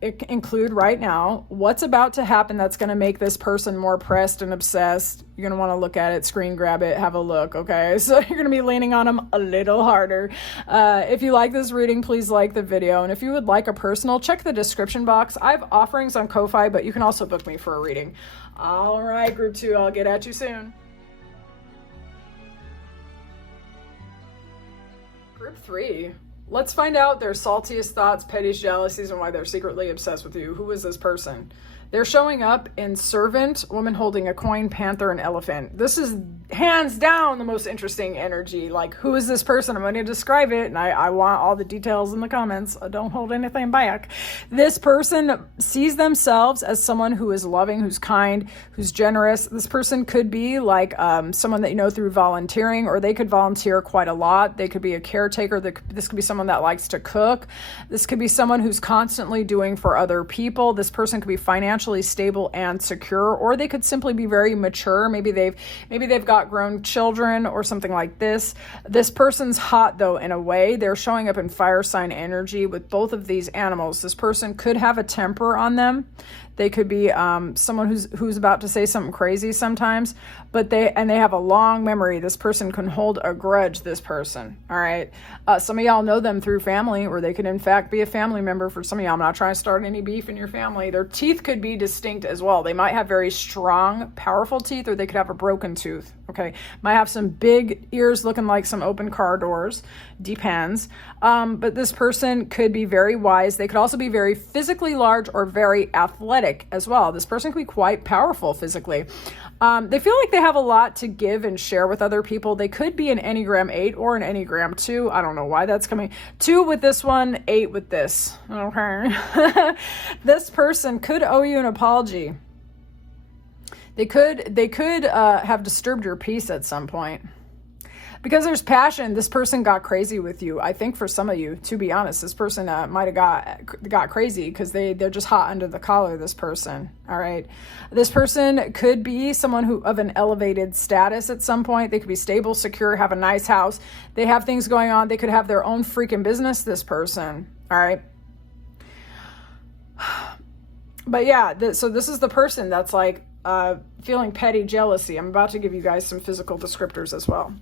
include right now what's about to happen that's going to make this person more pressed and obsessed. You're going to want to look at it, screen grab it, have a look. Okay. So you're going to be leaning on them a little harder. If you like this reading, please like the video. And if you would like a personal, check the description box. I have offerings on Ko-Fi, but you can also book me for a reading. All right, group 2, I'll get at you soon. Group 3, let's find out their saltiest thoughts, pettiest jealousies, and why they're secretly obsessed with you. Who is this person? They're showing up in servant, woman holding a coin, panther, and elephant. This is hands down the most interesting energy. Like, who is this person? I'm going to describe it, and I want all the details in the comments. Don't hold anything back. This person sees themselves as someone who is loving, who's kind, who's generous. This person could be like someone that you know through volunteering, or they could volunteer quite a lot. They could be a caretaker. This could be someone that likes to cook. This could be someone who's constantly doing for other people. This person could be financially stable and secure, or they could simply be very mature. Maybe they've got grown children or something like this. This person's hot though, in a way. They're showing up in fire sign energy with both of these animals. This person could have a temper on them. They could be someone who's about to say something crazy sometimes, but they have a long memory. This person can hold a grudge, this person. All right. Some of y'all know them through family, or they could in fact be a family member for some of y'all. I'm not trying to start any beef in your family. Their teeth could be distinct as well. They might have very strong, powerful teeth, or they could have a broken tooth. Okay. Might have some big ears looking like some open car doors. Depends. But this person could be very wise. They could also be very physically large or very athletic as well. This person could be quite powerful physically. They feel like they have a lot to give and share with other people. They could be an Enneagram 8 or an Enneagram 2. I don't know why that's coming. 2 with this one, 8 with this. Okay. This person could owe you an apology. They could have disturbed your peace at some point. Because there's passion, this person got crazy with you. I think for some of you, to be honest, this person might have got crazy because they're just hot under the collar, this person. All right. This person could be someone who of an elevated status at some point. They could be stable, secure, have a nice house. They have things going on. They could have their own freaking business, this person. All right. But yeah, so this is the person that's like feeling petty jealousy. I'm about to give you guys some physical descriptors as well.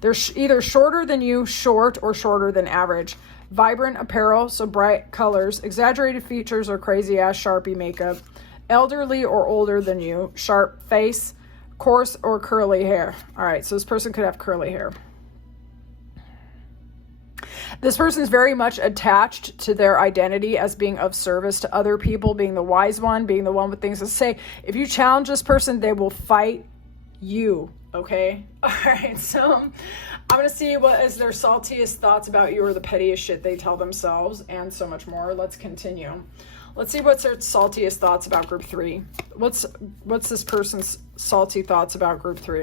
They're either shorter than you, short, or shorter than average. Vibrant apparel, so bright colors, exaggerated features or crazy ass Sharpie makeup. Elderly or older than you, sharp face, coarse or curly hair. All right, so this person could have curly hair. This person's very much attached to their identity as being of service to other people, being the wise one, being the one with things to say. If you challenge this person, they will fight you, okay? All right, so I'm going to see what is their saltiest thoughts about you or the pettiest shit they tell themselves and so much more. Let's continue. Let's see what's their saltiest thoughts about group 3. What's this person's salty thoughts about group 3?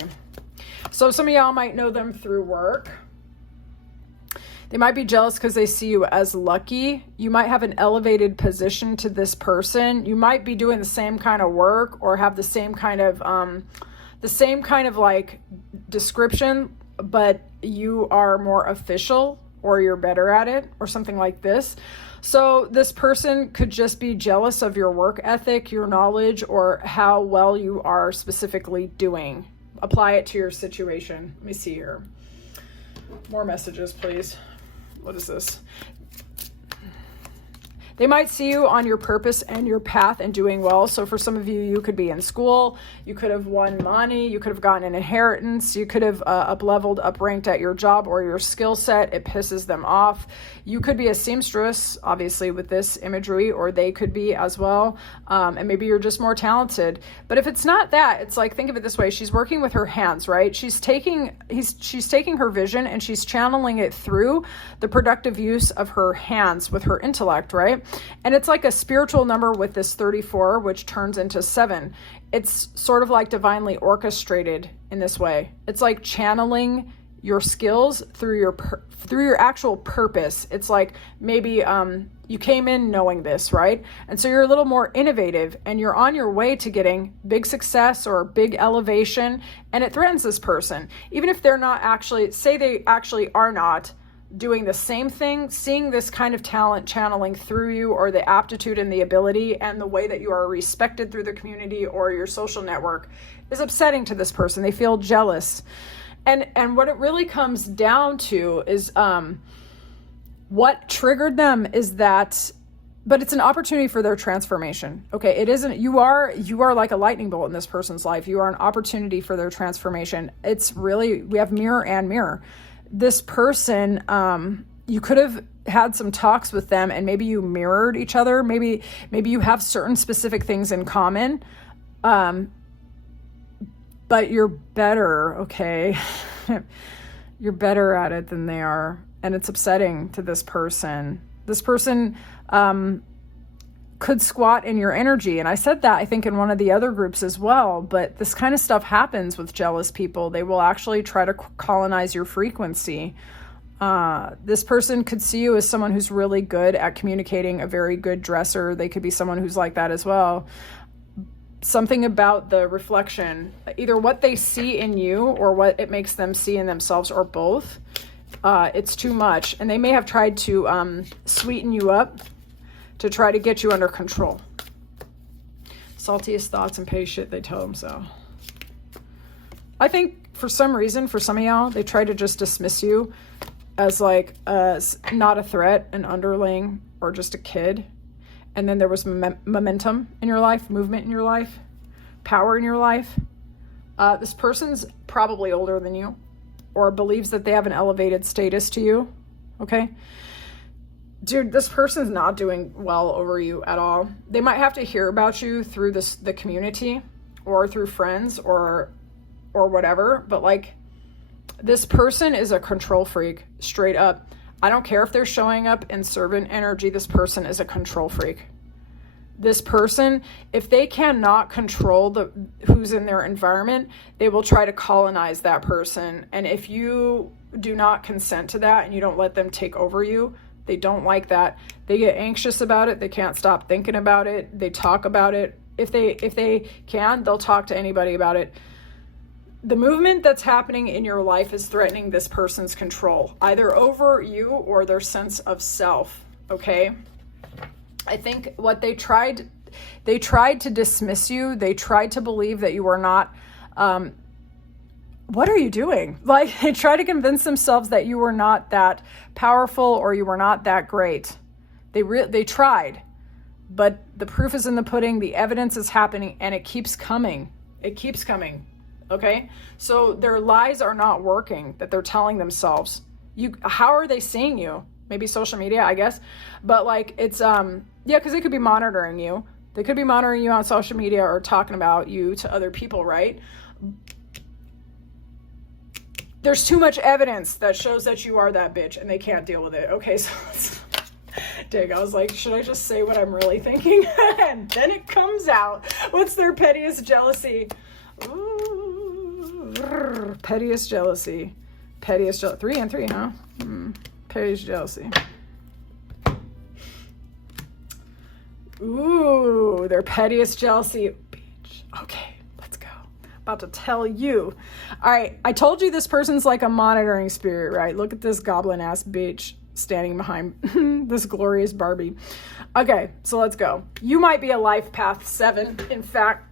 So some of y'all might know them through work. They might be jealous because they see you as lucky. You might have an elevated position to this person. You might be doing the same kind of work or have the same kind of like description, but you are more official or you're better at it or something like this. So this person could just be jealous of your work ethic, your knowledge, or how well you are specifically doing. Apply it to your situation. Let me see here. More messages, please. What is this? They might see you on your purpose and your path and doing well. So for some of you, you could be in school, you could have won money, you could have gotten an inheritance, you could have up-leveled, up-ranked at your job or your skill set. It pisses them off. You could be a seamstress, obviously, with this imagery, or they could be as well. And maybe you're just more talented. But if it's not that, it's like, think of it this way. She's working with her hands, right? She's taking her vision and she's channeling it through the productive use of her hands with her intellect, right? And it's like a spiritual number with this 34, which turns into 7. It's sort of like divinely orchestrated in this way. It's like channeling your skills through your actual purpose. It's like maybe you came in knowing this, right? And so you're a little more innovative and you're on your way to getting big success or big elevation, and it threatens this person. Even if they're not actually, say they actually are not doing the same thing, seeing this kind of talent channeling through you, or the aptitude and the ability and the way that you are respected through the community or your social network is upsetting to this person. They feel jealous. And what it really comes down to is what triggered them is that, but it's an opportunity for their transformation. Okay, it isn't, you are like a lightning bolt in this person's life. You are an opportunity for their transformation. It's really, we have mirror and mirror. This person, you could have had some talks with them and maybe you mirrored each other. Maybe you have certain specific things in common, but you're better, okay? You're better at it than they are. And it's upsetting to this person. This person could squat in your energy. And I said that, I think, in one of the other groups as well. But this kind of stuff happens with jealous people. They will actually try to colonize your frequency. This person could see you as someone who's really good at communicating, a very good dresser. They could be someone who's like that as well. Something about the reflection, either what they see in you or what it makes them see in themselves, or both. It's too much. And they may have tried to sweeten you up to try to get you under control. Saltiest thoughts and pay shit they tell themselves. I think for some reason, for some of y'all, they try to just dismiss you as like not a threat, an underling, or just a kid. And then there was momentum in your life, movement in your life, power in your life. This person's probably older than you or believes that they have an elevated status to you, okay? Dude, this person's not doing well over you at all. They might have to hear about you through the community or through friends or whatever, but like, this person is a control freak, straight up. I don't care if they're showing up in servant energy. This person is a control freak. This person, if they cannot control who's in their environment, they will try to colonize that person. And if you do not consent to that and you don't let them take over you, they don't like that. They get anxious about it. They can't stop thinking about it. They talk about it. If they can, they'll talk to anybody about it. The movement that's happening in your life is threatening this person's control, either over you or their sense of self, okay? I think what they tried to dismiss you. They tried to believe that you were not what are you doing? Like, they try to convince themselves that you were not that powerful or you were not that great. They tried, but the proof is in the pudding. The evidence is happening, and it keeps coming. It keeps coming. Okay? So their lies are not working that they're telling themselves. How are they seeing you? Maybe social media, I guess. But like, it's, yeah, because they could be monitoring you. They could be monitoring you on social media or talking about you to other people, right? There's too much evidence that shows that you are that bitch, and they can't deal with it. Okay, so let's dig. I was like, should I just say what I'm really thinking? And then it comes out. What's their pettiest jealousy? Ooh, pettiest jealousy. 3 and 3, huh? Pettiest jealousy. Ooh, their pettiest jealousy. Bitch. Okay, let's go. About to tell you. All right, I told you this person's like a monitoring spirit, right? Look at this goblin ass bitch standing behind this glorious Barbie. Okay, so let's go. You might be a life path 7, in fact.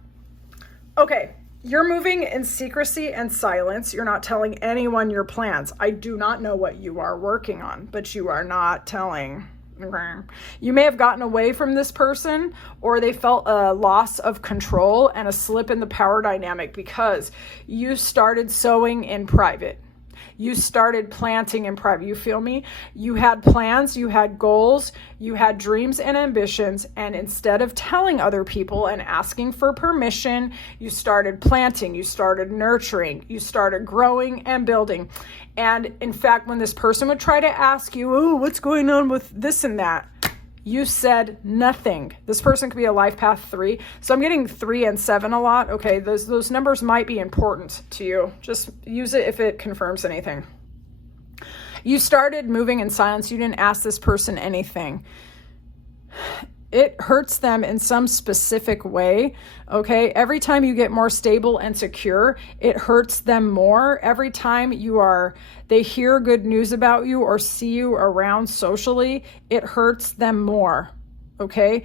Okay, you're moving in secrecy and silence. You're not telling anyone your plans. I do not know what you are working on, but you are not telling. You may have gotten away from this person, or they felt a loss of control and a slip in the power dynamic because you started sowing in private. You started planting in private. You feel me? You had plans, you had goals, you had dreams and ambitions, and instead of telling other people and asking for permission, you started planting, you started nurturing, you started growing and building. And in fact, when this person would try to ask you, oh, what's going on with this and that? You said nothing. This person could be a life path 3. So I'm getting 3 and 7 a lot. Okay, those numbers might be important to you. Just use it if it confirms anything. You started moving in silence. You didn't ask this person anything. It hurts them in some specific way, okay? Every time you get more stable and secure, it hurts them more. Every time they hear good news about you or see you around socially, it hurts them more, okay?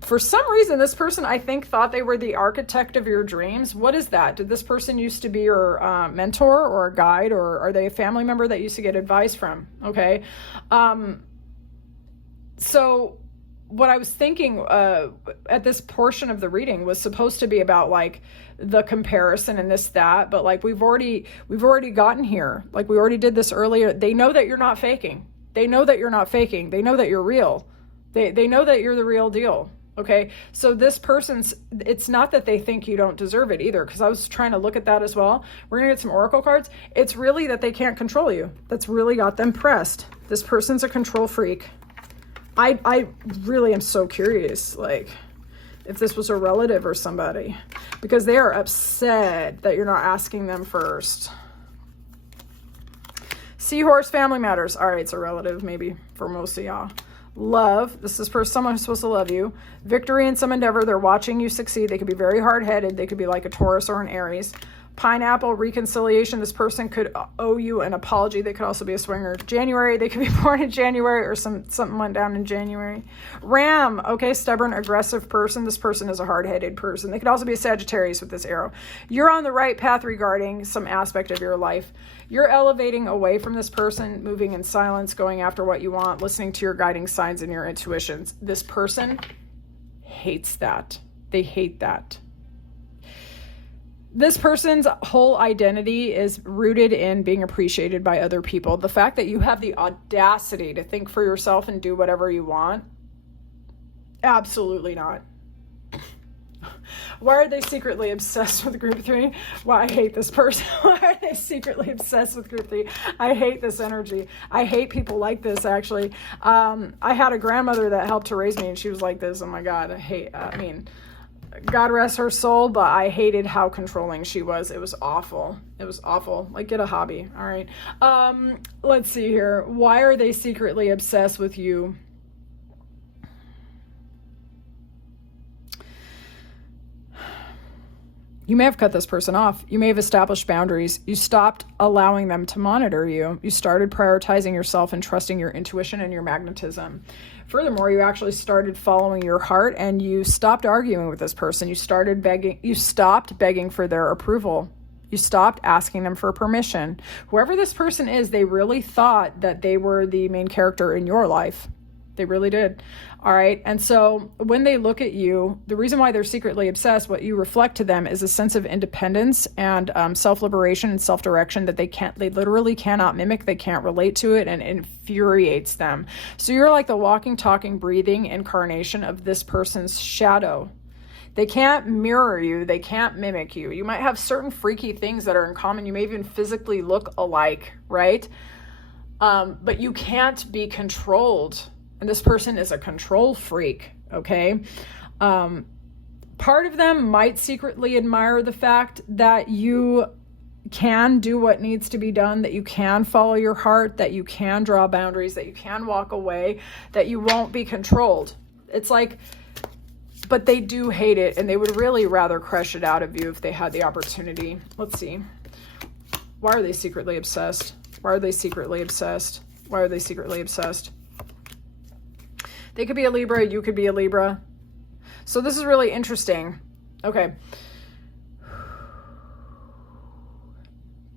For some reason, this person, I think, thought they were the architect of your dreams. What is that? Did this person used to be your mentor or a guide, or are they a family member that used to get advice from, okay? So what I was thinking at this portion of the reading was supposed to be about like the comparison and this, that, but like we've already gotten here. Like we already did this earlier. They know that you're not faking. They know that you're not faking. They know that you're real. They know that you're the real deal. Okay. So this it's not that they think you don't deserve it either, because I was trying to look at that as well. We're going to get some oracle cards. It's really that they can't control you. That's really got them pressed. This person's a control freak. I really am so curious, like, if this was a relative or somebody, because they are upset that you're not asking them first. Seahorse, family matters. All right, it's a relative maybe for most of y'all. Love, this is for someone who's supposed to love you. Victory in some endeavor, they're watching you succeed. They could be very hard-headed. They could be like a Taurus or an Aries. Pineapple, reconciliation. This person could owe you an apology. They could also be a swinger. January, they could be born in January, or something went down in January. Ram, okay, stubborn, aggressive person. This person is a hard-headed person. They could also be a Sagittarius with this arrow. You're on the right path regarding some aspect of your life. You're elevating away from this person, moving in silence, going after what you want, listening to your guiding signs and your intuitions. This person hates that. They hate that. This person's whole identity is rooted in being appreciated by other people. The fact that you have the audacity to think for yourself and do whatever you want, absolutely not. Why are they secretly obsessed with group 3? Why I hate this person. Why are they secretly obsessed with group 3? I hate this energy. I hate people like this, actually. I had a grandmother that helped to raise me, and she was like this. Oh my God, God rest her soul, but I hated how controlling she was. It was awful. It was awful. Like, get a hobby. All right. Let's see here. Why are they secretly obsessed with you? You may have cut this person off. You may have established boundaries. You stopped allowing them to monitor you. You started prioritizing yourself and trusting your intuition and your magnetism. Furthermore, you actually started following your heart, and you stopped arguing with this person. You stopped begging for their approval. You stopped asking them for permission. Whoever this person is, they really thought that they were the main character in your life. They really did. All right. And so when they look at you, the reason why they're secretly obsessed, what you reflect to them is a sense of independence and self-liberation and self-direction that they literally cannot mimic. They can't relate to it, and it infuriates them. So you're like the walking, talking, breathing incarnation of this person's shadow. They can't mirror you. They can't mimic you. You might have certain freaky things that are in common. You may even physically look alike, right? But you can't be controlled. And this person is a control freak, okay? Part of them might secretly admire the fact that you can do what needs to be done, that you can follow your heart, that you can draw boundaries, that you can walk away, that you won't be controlled. It's like, but they do hate it, and they would really rather crush it out of you if they had the opportunity. Let's see. Why are they secretly obsessed? Why are they secretly obsessed? Why are they secretly obsessed? They could be a Libra. You could be a Libra. So this is really interesting. Okay.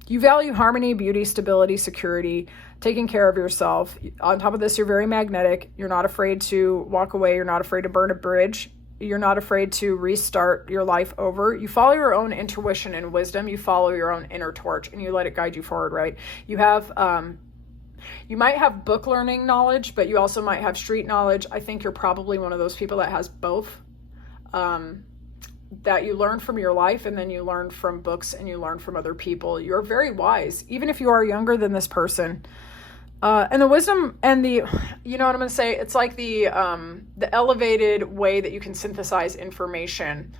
You value harmony, beauty, stability, security, taking care of yourself. On top of this, you're very magnetic. You're not afraid to walk away. You're not afraid to burn a bridge. You're not afraid to restart your life over. You follow your own intuition and wisdom. You follow your own inner torch, and you let it guide you forward, right? You have, you might have book learning knowledge, but you also might have street knowledge. I think you're probably one of those people that has both, that you learn from your life, and then you learn from books, and you learn from other people. You're very wise, even if you are younger than this person. And the wisdom and the, you know what I'm going to say? It's like the elevated way that you can synthesize information.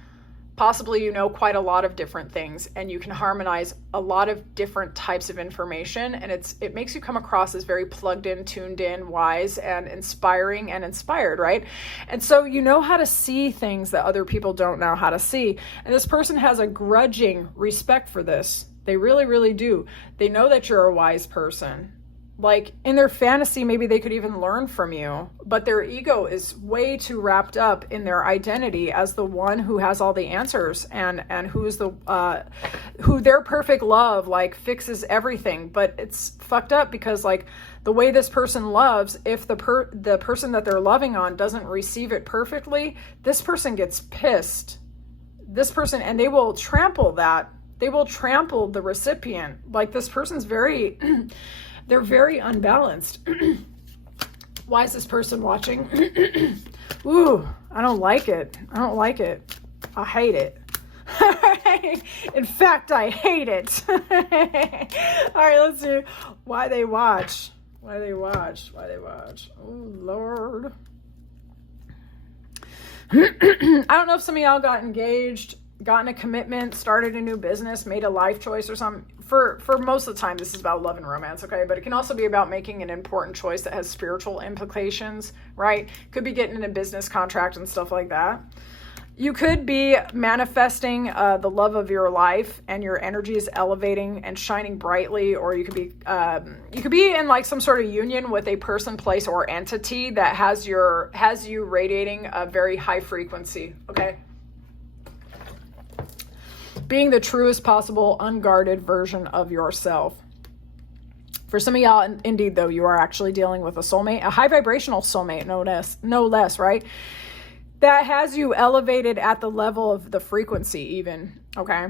Possibly, you know, quite a lot of different things, and you can harmonize a lot of different types of information. And it makes you come across as very plugged in, tuned in, wise, and inspiring and inspired, right? And so you know how to see things that other people don't know how to see. And this person has a grudging respect for this. They really, really do. They know that you're a wise person. Like in their fantasy, maybe they could even learn from you, but their ego is way too wrapped up in their identity as the one who has all the answers, and who's the who their perfect love like fixes everything. But it's fucked up because like the way this person loves, if the person that they're loving on doesn't receive it perfectly, this person gets pissed. This person, and they will trample that. They will trample the recipient. Like this person's very they're very unbalanced. Why is this person watching? Ooh, I don't like it. I don't like it. I hate it. In fact, I hate it. All right, let's see why they watch. Why they watch. Why they watch. Oh, Lord. I don't know if some of y'all got engaged, gotten a commitment, started a new business, made a life choice or something. For most of the time, this is about love and romance, okay? But it can also be about making an important choice that has spiritual implications, right? Could be getting a business contract and stuff like that. You could be manifesting the love of your life, and your energy is elevating and shining brightly, or you could be in like some sort of union with a person, place, or entity that has you radiating a very high frequency, okay? Being the truest possible unguarded version of yourself. For some of y'all, indeed, though, you are actually dealing with a soulmate, a high vibrational soulmate, no less, right? That has you elevated at the level of the frequency even, okay?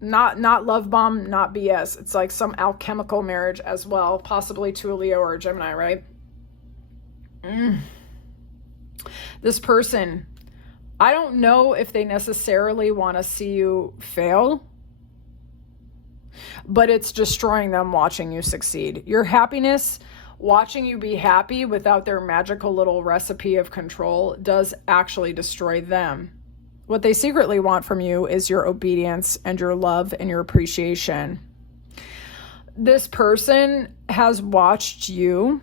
Not love bomb, not BS. It's like some alchemical marriage as well, possibly to a Leo or a Gemini, right? This person, I don't know if they necessarily want to see you fail, but it's destroying them watching you succeed. Your happiness, watching you be happy without their magical little recipe of control, does actually destroy them. What they secretly want from you is your obedience and your love and your appreciation. This person has watched you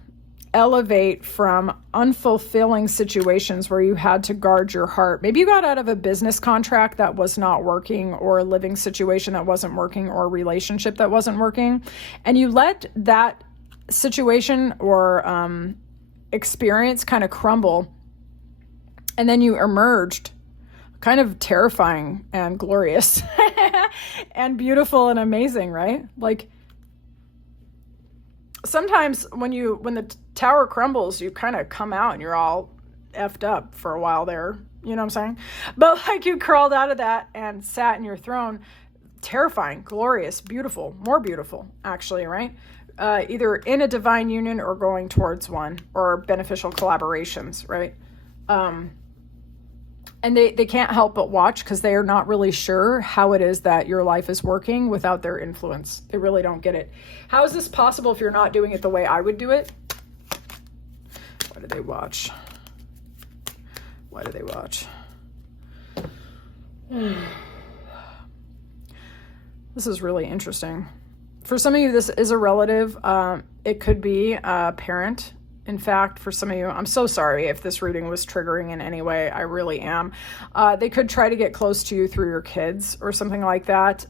elevate from unfulfilling situations where you had to guard your heart. Maybe you got out of a business contract that was not working, or a living situation that wasn't working, or a relationship that wasn't working, and you let that situation or experience kind of crumble, and then you emerged kind of terrifying and glorious. and beautiful and amazing, right? Like, sometimes when the tower crumbles, you kind of come out and you're all effed up for a while there. You know what I'm saying? But like, you crawled out of that and sat in your throne. Terrifying, glorious, beautiful, more beautiful, actually, right? Either in a divine union or going towards one, or beneficial collaborations, right? And they can't help but watch, because they are not really sure how it is that your life is working without their influence. They really don't get it. How is this possible if you're not doing it the way I would do it? Why do they watch? Why do they watch? This is really interesting. For some of you, this is a relative. It could be a parent. In fact, for some of you, I'm so sorry if this reading was triggering in any way. I really am. They could try to get close to you through your kids or something like that.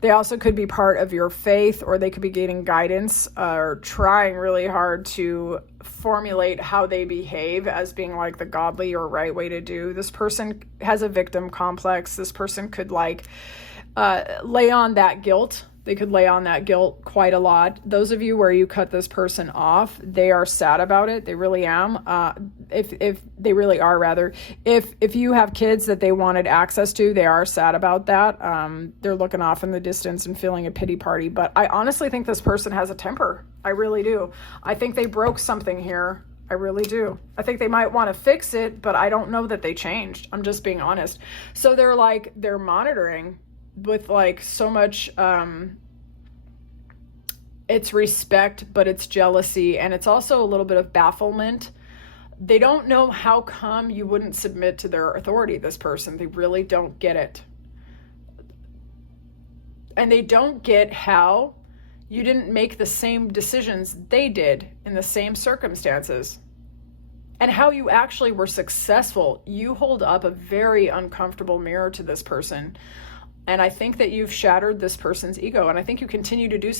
They also could be part of your faith, or they could be gaining guidance or trying really hard to formulate how they behave as being like the godly or right way to do. This person has a victim complex. This person could lay on that guilt. They could lay on that guilt quite a lot. Those of you where you cut this person off, they are sad about it. They really am. If they really are, rather. If you have kids that they wanted access to, they are sad about that. They're looking off in the distance and feeling a pity party. But I honestly think this person has a temper. I really do. I think they broke something here. I really do. I think they might want to fix it, but I don't know that they changed. I'm just being honest. So they're monitoring with so much, it's respect, but it's jealousy. And it's also a little bit of bafflement. They don't know how come you wouldn't submit to their authority, this person. They really don't get it. And they don't get how you didn't make the same decisions they did in the same circumstances. And how you actually were successful. You hold up a very uncomfortable mirror to this person. And I think that you've shattered this person's ego. And I think you continue to do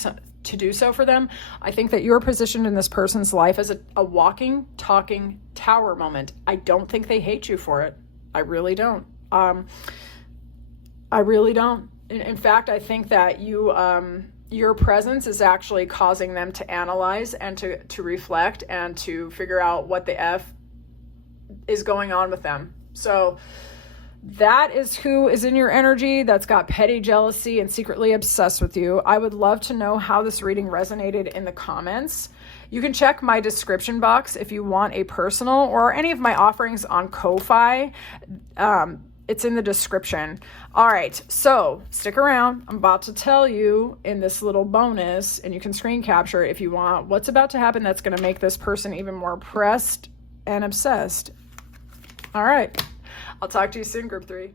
so for them. I think that you're positioned in this person's life as a walking, talking tower moment. I don't think they hate you for it. I really don't. I really don't. In fact, I think that your presence is actually causing them to analyze and to reflect and to figure out what the F is going on with them. So that is who is in your energy that's got petty jealousy and secretly obsessed with you. I would love to know how this reading resonated in the comments. You can check my description box if you want a personal or any of my offerings on Ko-Fi. It's in the description. All right, so stick around. I'm about to tell you in this little bonus, and you can screen capture it if you want, what's about to happen that's going to make this person even more pressed and obsessed. All right. I'll talk to you soon, Group 3.